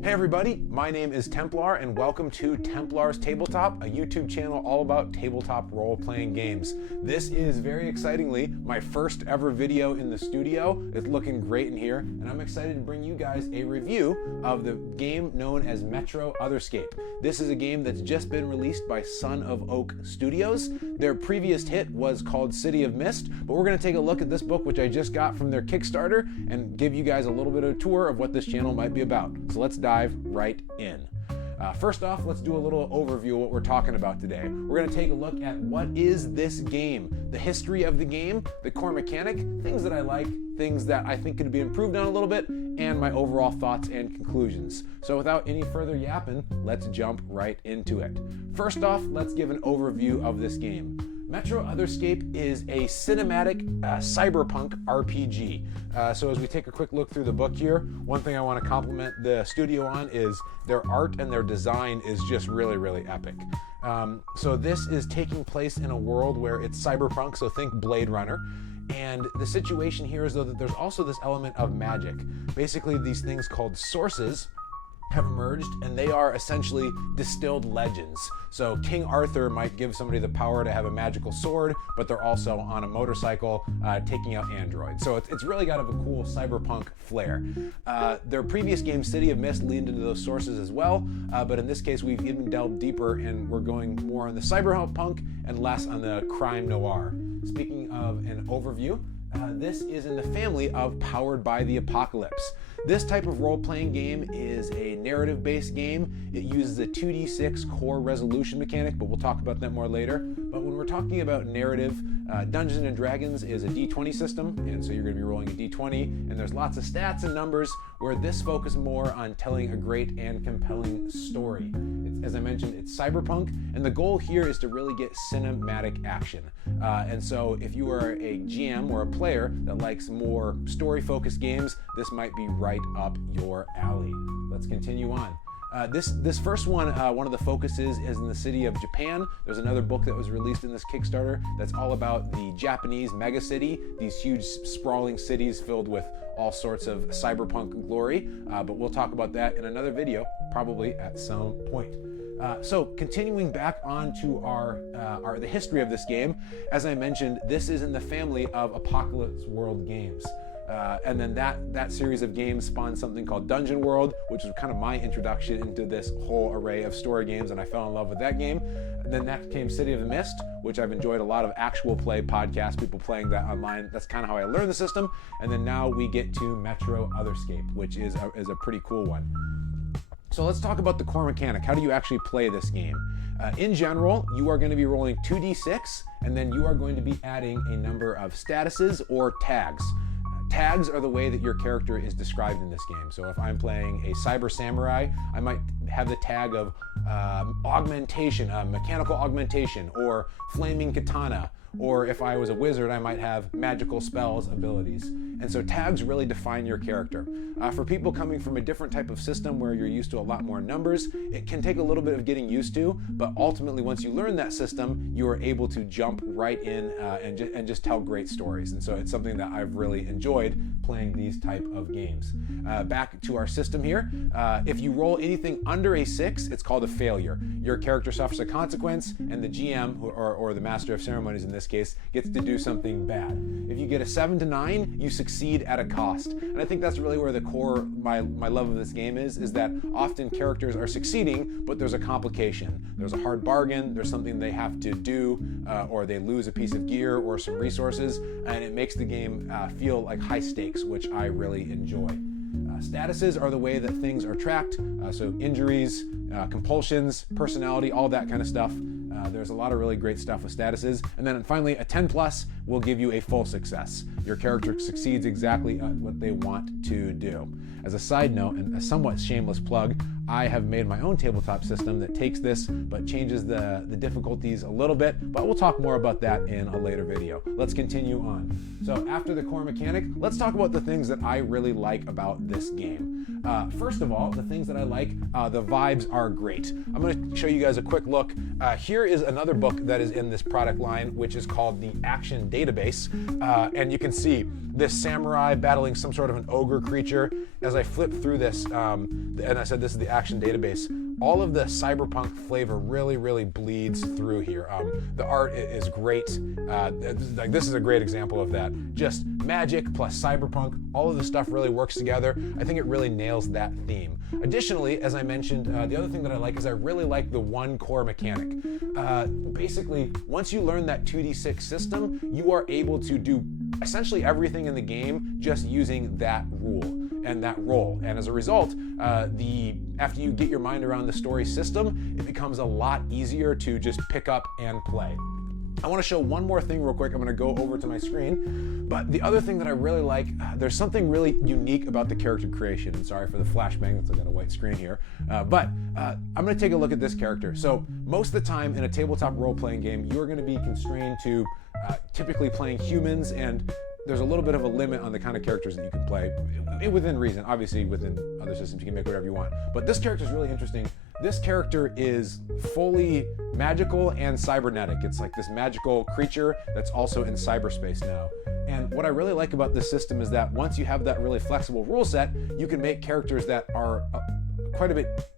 Hey everybody, my name is Templar and welcome to Templar's Tabletop, a YouTube channel all about tabletop role-playing games. This is very excitingly my first ever video in the studio. It's looking great in here and I'm excited to bring you guys a review of the game known as Metro Otherscape. This is a game that's just been released by Son of Oak Studios. Their previous hit was called City of Mist, but we're going to take a look at this book which I just got from their Kickstarter and give you guys a little bit of a tour of what this channel might be about. So let's dive right in. First off, let's do a little overview of what we're talking about today. We're going to take a look at what is this game, the history of the game, the core mechanic, things that I like, things that I think could be improved on a little bit, and my overall thoughts and conclusions. So without any further yapping, let's jump right into it. First off, let's give an overview of this game. Metro Otherscape is a cinematic cyberpunk RPG. So as we take a quick look through the book here, one thing I want to compliment the studio on is their art and their design is just really, really epic. So this is taking place in a world where it's cyberpunk, so think Blade Runner. And the situation here is though that there's also this element of magic. Basically these things called sources have emerged and they are essentially distilled legends. So King Arthur might give somebody the power to have a magical sword, but they're also on a motorcycle taking out androids. So it's really got a cool cyberpunk flair. Their previous game, City of Mist, leaned into those sources as well, but in this case we've even delved deeper and we're going more on the cyberpunk and less on the crime noir. Speaking of an overview, this is in the family of Powered by the Apocalypse. This type of role-playing game is a narrative-based game. It uses a 2d6 core resolution mechanic, but we'll talk about that more later. But when we're talking about narrative, Dungeons & Dragons is a d20 system, and so you're going to be rolling a d20, and there's lots of stats and numbers, where this focuses more on telling a great and compelling story. As I mentioned, it's cyberpunk, and the goal here is to really get cinematic action. And so if you are a GM or a player that likes more story-focused games, this might be right up your alley. Let's continue on. This first one, one of the focuses is in the city of Japan. There's another book that was released in this Kickstarter that's all about the Japanese megacity, these huge sprawling cities filled with all sorts of cyberpunk glory, but we'll talk about that in another video, probably at some point. So continuing back onto the history of this game, as I mentioned, this is in the family of Apocalypse World games. And then that series of games spawned something called Dungeon World, which was kind of my introduction into this whole array of story games, and I fell in love with that game. And then next came City of the Mist, which I've enjoyed a lot of actual play podcasts, people playing that online. That's kind of how I learned the system. And then now we get to Metro Otherscape, which is a pretty cool one. So let's talk about the core mechanic. How do you actually play this game? In general, you are going to be rolling 2d6, and then you are going to be adding a number of statuses or tags. Tags are the way that your character is described in this game. So if I'm playing a cyber samurai, I might have the tag of augmentation, mechanical augmentation, or flaming katana. Or if I was a wizard, I might have magical spells, abilities. And so tags really define your character. For people coming from a different type of system where you're used to a lot more numbers, it can take a little bit of getting used to, but ultimately once you learn that system, you are able to jump right in and just tell great stories. And so it's something that I've really enjoyed playing these type of games. Back to our system here, if you roll anything under a 6, it's called a failure. Your character suffers a consequence, and the GM, or the Master of Ceremonies in this case, gets to do something bad. If you get a 7 to 9, you succeed at a cost. And I think that's really where the core, my love of this game is that often characters are succeeding, but there's a complication. There's a hard bargain, there's something they have to do, or they lose a piece of gear or some resources, and it makes the game feel like high stakes, which I really enjoy. Statuses are the way that things are tracked, so injuries, compulsions, personality, all that kind of stuff. There's a lot of really great stuff with statuses. And then finally, a 10 plus will give you a full success. Your character succeeds exactly at what they want to do. As a side note, and a somewhat shameless plug, I have made my own tabletop system that takes this but changes the difficulties a little bit, but we'll talk more about that in a later video. Let's continue on. So after the core mechanic, let's talk about the things that I really like about this game. First of all, the things that I like, the vibes are great. I'm going to show you guys a quick look. Here is another book that is in this product line, which is called the Action Database. And you can see this samurai battling some sort of an ogre creature. As I flip through this, and I said this is the Action Database, all of the cyberpunk flavor really bleeds through here. The art is great. This is a great example of that. Just magic plus cyberpunk, all of the stuff really works together. I think it really nails that theme. Additionally, as I mentioned, the other thing that I like is I really like the one core mechanic. Basically, once you learn that 2d6 system, you are able to do essentially everything in the game just using that rule and that roll. And as a result, after you get your mind around the story system, it becomes a lot easier to just pick up and play. I want to show one more thing real quick. I'm going to go over to my screen. But the other thing that I really like, there's something really unique about the character creation. And sorry for the flashbang, I've got a white screen here. But I'm going to take a look at this character. So most of the time in a tabletop role-playing game, you're going to be constrained to typically playing humans, and there's a little bit of a limit on the kind of characters that you can play within reason. Obviously, within other systems, you can make whatever you want. But this character is really interesting. This character is fully magical and cybernetic. It's like this magical creature that's also in cyberspace now. And what I really like about this system is that once you have that really flexible rule set, you can make characters that are quite a bit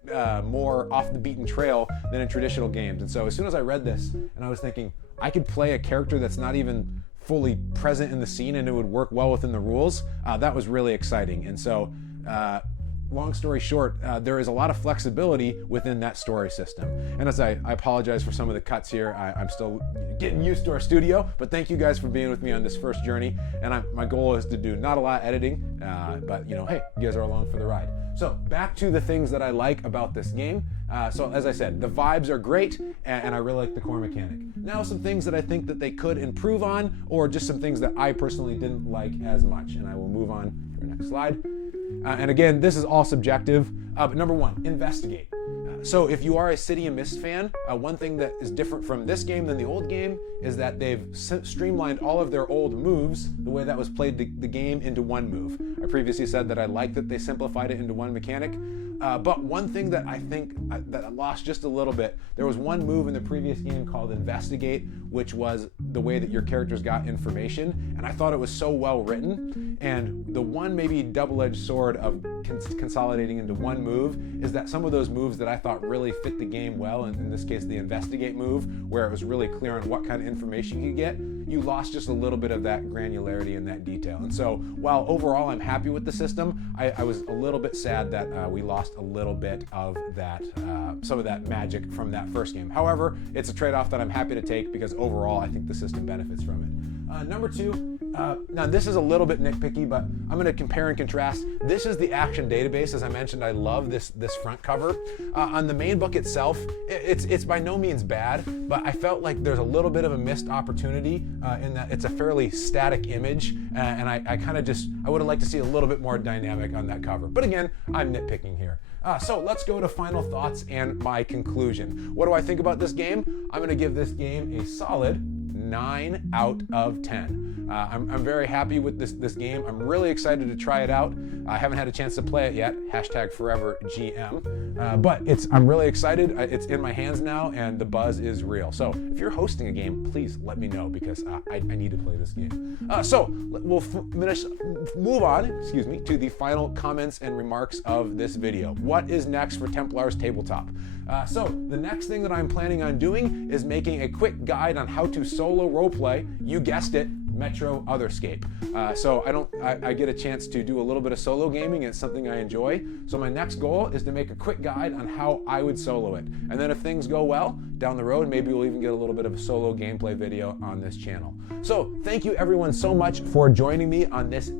more off the beaten trail than in traditional games. And so as soon as I read this, and I was thinking, I could play a character that's not even fully present in the scene and it would work well within the rules, that was really exciting. And so long story short, there is a lot of flexibility within that story system. And as I apologize for some of the cuts here, I'm still getting used to our studio, but thank you guys for being with me on this first journey. And my goal is to do not a lot of editing, but hey, you guys are along for the ride. So back to the things that I like about this game. So as I said, the vibes are great, and I really like the core mechanic. Now some things that I think that they could improve on, or just some things that I personally didn't like as much. And I will move on to the next slide. And again, this is all subjective, but number one, investigate. So if you are a City of Mist fan, one thing that is different from this game than the old game is that they've streamlined all of their old moves, the way that was played the game, into one move. I previously said that I like that they simplified it into one mechanic. But one thing that I think that I lost just a little bit, there was one move in the previous game called Investigate, which was the way that your characters got information, and I thought it was so well written. And the one maybe double-edged sword of consolidating into one move is that some of those moves that I thought really fit the game well, and in this case the Investigate move, where it was really clear on what kind of information you could get, you lost just a little bit of that granularity and that detail. And so while overall I'm happy with the system, I was a little bit sad that we lost a little bit of that, some of that magic from that first game. However, it's a trade-off that I'm happy to take because overall I think the system benefits from it. Number two, now this is a little bit nitpicky, but I'm going to compare and contrast. This is the Action Database. As I mentioned, I love this front cover. On the main book itself, it's by no means bad, but I felt like there's a little bit of a missed opportunity in that it's a fairly static image, and I would have liked to see a little bit more dynamic on that cover. But again, I'm nitpicking here. So let's go to final thoughts and my conclusion. What do I think about this game? I'm going to give this game a solid 9 out of 10. I'm very happy with this game. I'm really excited to try it out. I haven't had a chance to play it yet. #ForeverGM. But I'm really excited. It's in my hands now, and the buzz is real. So if you're hosting a game, please let me know because I need to play this game. So we'll move on to the final comments and remarks of this video. What is next for Templar's Tabletop? So the next thing that I'm planning on doing is making a quick guide on how to solo roleplay. You guessed it, Metro Otherscape. So I get a chance to do a little bit of solo gaming. It's something I enjoy. So my next goal is to make a quick guide on how I would solo it. And then if things go well, down the road, maybe we'll even get a little bit of a solo gameplay video on this channel. So thank you everyone so much for joining me on this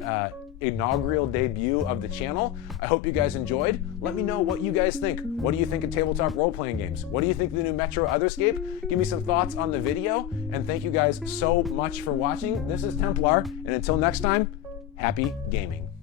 inaugural debut of the channel. I hope you guys enjoyed. Let me know what you guys think. What do you think of tabletop role-playing games? What do you think of the new Metro Otherscape? Give me some thoughts on the video, and thank you guys so much for watching. This is Templar, and until next time, happy gaming.